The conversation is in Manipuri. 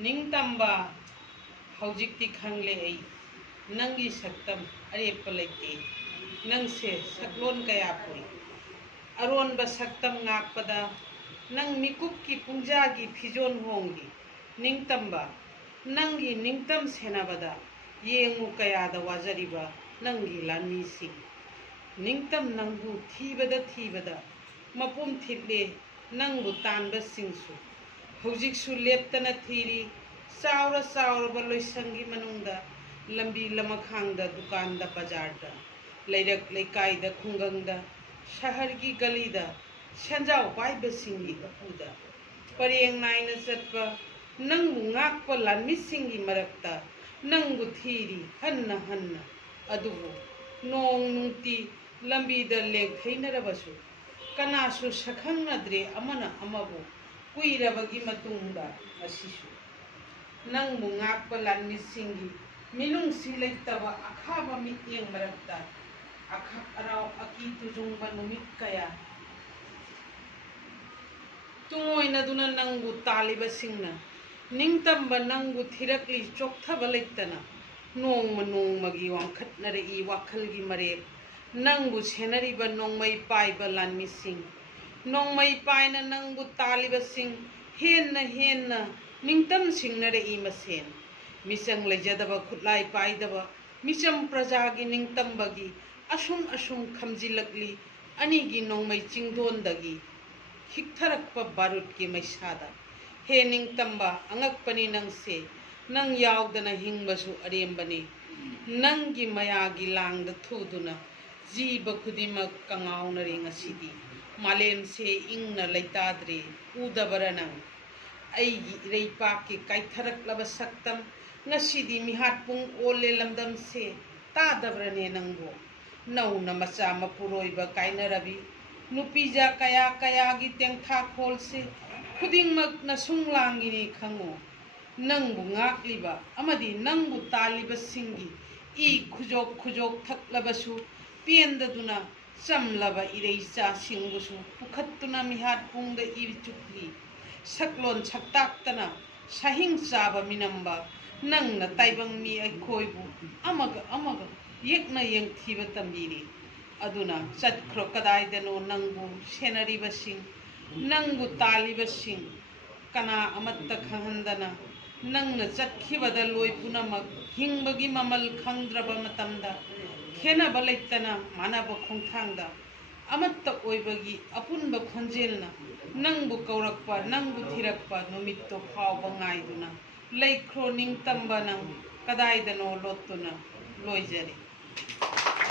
निंगतंबा हौजिक्ति खंगले आई नंगी सक्तम अरेप लेते नंगसे सकलोन कया पुई अरोन ब सक्तम ngakpada नंग मिकुप की पुंजा की फिजोन होंगी निंगतंबा नंगी निंगतम सेनाबदा येंगु कयादा वाजरिबा नंगी लानीसी निंगतम नंगु थीबदा मपुम थिले नंगु तानबा सिंगसु हौजिकसु लेप्तना थीरी चाउर चाउर लोइसंगी मनुंगदा लंबी लमखांगदा दुकानदा बाजारदा लैरक लैकायदा खुंगंगदा शहर की गलीदा सेंजाव पाइबसिंगी अपुदा परेंग नायना चटपा नंगु ngakpa लानमिसिंगी मरक्ता नंगु थीरी हन्ना हन्ना अदुबु नोंग नुंगती लंबीदा लेंथैनरबसु कनासु सखंगनद्रे अमना अमबु कुइरबगी मतुंगदा असिसु नंगु ngakpa लानमिसिंगी मिनुंगसी लैतबा अखाबा मित्येंग मरक्ता अखा अराव अकी तुजुंगबा नुमित कया तुंगोइना दुना नंगु तालिबा सिंगना निंगतंबा नंगु थिरकली चोक्थबा लैतना नोंगमगी वांखटनरई वाखलगी मरेप नंगु सेनरिबा नोंगमई पाइबा लानमिसिंग नोंगमई पाइना नंगु तालिबा सिंग हेन्ना निंगतम सिंगनरई मसेन मिचंग लेजदबा खुटलाई पाइदबा मिचम प्रजा की निंगतंबगी असुम खमजिलकली अनिगी नोंगमई चिंगदोंदगी हिक्थरकपा बारूद की मैसादा हे निंगतंबा अंगकपनी नंगसे नंग यावदना हिंगबसु अरेंबनी नंगी मयागी लांगद थुदुना जीव खुदिमक कंगाउनरे ngasiदी मालेम से इंगना लैताद्रे उदबरा नंग अईगी इरैपाक के काइथरकलबा सक्तम ngasiदी मिहात पुंग ओले लमदम से तादबरने नंगो नौना मचा मपुरोइबा काइनरबी नुपीजा कया कयागी तेंथा खोल से खुदिंगमक नसुंगलांगिनी खंगो नंगु ngakliba amadi नंगु तालिबा सिंगी ई खुजोक थकलबसु पेंददुना चमलबा इरैचा सिंगुसु पुखत्तुना मिहात पुंगद इरचुकली सकलोन छक्ताक्तना सहिंग चाबा मिनंबा नंगना ताइबंग मी अखोइबु अमग येकना येंगथीबा तंबीरी अदुना चटख्रो कदाइदनो नंगु सेनरिबसिंग नंगु तालिबसिंग कना अमत्ता खंगहंदना नंगना चटखिबदा लोय पुनमक हिंगबगी ममल खंगद्रबा मतमदा खेनबा लैतना मानबा खोंथांगदा अमत्ता ओइबगी अपुनबा खोंजेलना नंगु कौरकपा नंगु थिरकपा नुमित्तो फावबा ngaiduna लैख्रो निंगतंबा नंग कदाइदनो लोत्तुना लोयजरे।